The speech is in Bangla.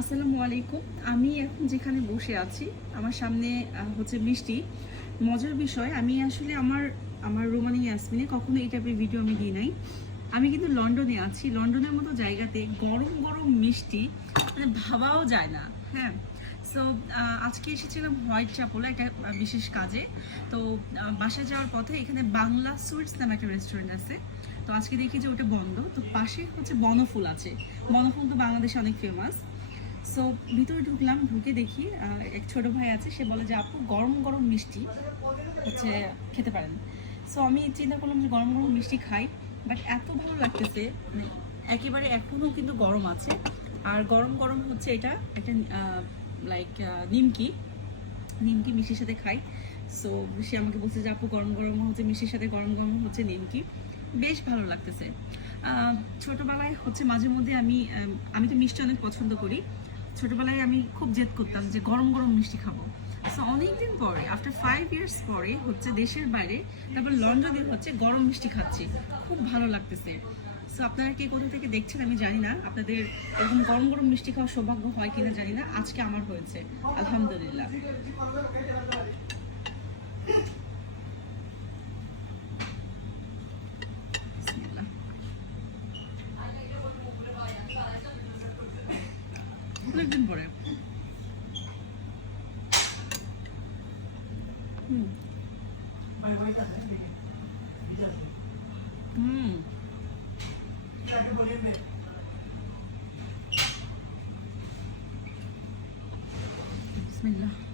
আসসালামু আলাইকুম। আমি এখন যেখানে বসে আছি, আমার সামনে হচ্ছে মিষ্টি। মজার বিষয়, আমি আসলে আমার আমার রোমানি ইয়াসমিনে, কখনো এই টাইপের ভিডিও আমি দিই নাই। আমি কিন্তু লন্ডনে আছি। লন্ডনের মতো জায়গাতে গরম গরম মিষ্টি মানে ভাবাও যায় না। হ্যাঁ। সো আজকে এসেছিলাম হোয়াইট চ্যাপলে একটা বিশেষ কাজে। তো বাসায় যাওয়ার পথে এখানে বাংলা সুইটস নামে একটা রেস্টুরেন্ট আছে। তো আজকে দেখি যে ওটা বন্ধ। তো পাশে হচ্ছে বনফুল আছে। বনফুল তো বাংলাদেশে অনেক ফেমাস সো ভিতরে ঢুকলাম, ঢুকে দেখি এক ছোট ভাই আছে, সে বলে যে, আপু, গরম গরম মিষ্টি হচ্ছে, খেতে পারেন। সো আমি চিন্তা করলাম যে, গরম গরম মিষ্টি খাই বাট এত ভালো লাগতেছে মানে একেবারে এখনও কিন্তু গরম আছে। আর গরম গরম হচ্ছে এটা একটা লাইক নিমকি নিমকি মিষ্টির সাথে খাই। সো সে আমাকে বলছে যে, আপু, গরম গরম হচ্ছে, মিষ্টির সাথে গরম গরম হচ্ছে নিমকি। বেশ ভালো লাগতেছে। ছোটোবেলায় হচ্ছে মাঝে মধ্যে আমি আমি তো মিষ্টি অনেক পছন্দ করি ছোটবেলায় আমি খুব জেদ করতাম যে গরম গরম মিষ্টি খাব। সো অনেকদিন পরে আফটার ফাইভ ইয়ার্স পরে হচ্ছে দেশের বাইরে, তারপর লন্ডনে হচ্ছে গরম মিষ্টি খাচ্ছি। খুব ভালো লাগতেছে। সো আপনারা কি কোথা থেকে দেখছেন আমি জানি না। আপনাদের এরকম গরম গরম মিষ্টি খাওয়ার সৌভাগ্য হয় কিনা জানি না। আজকে আমার হয়েছে। আলহামদুলিল্লাহ। অনেক দিন পরে। হুম। হুম। বিসমিল্লাহ।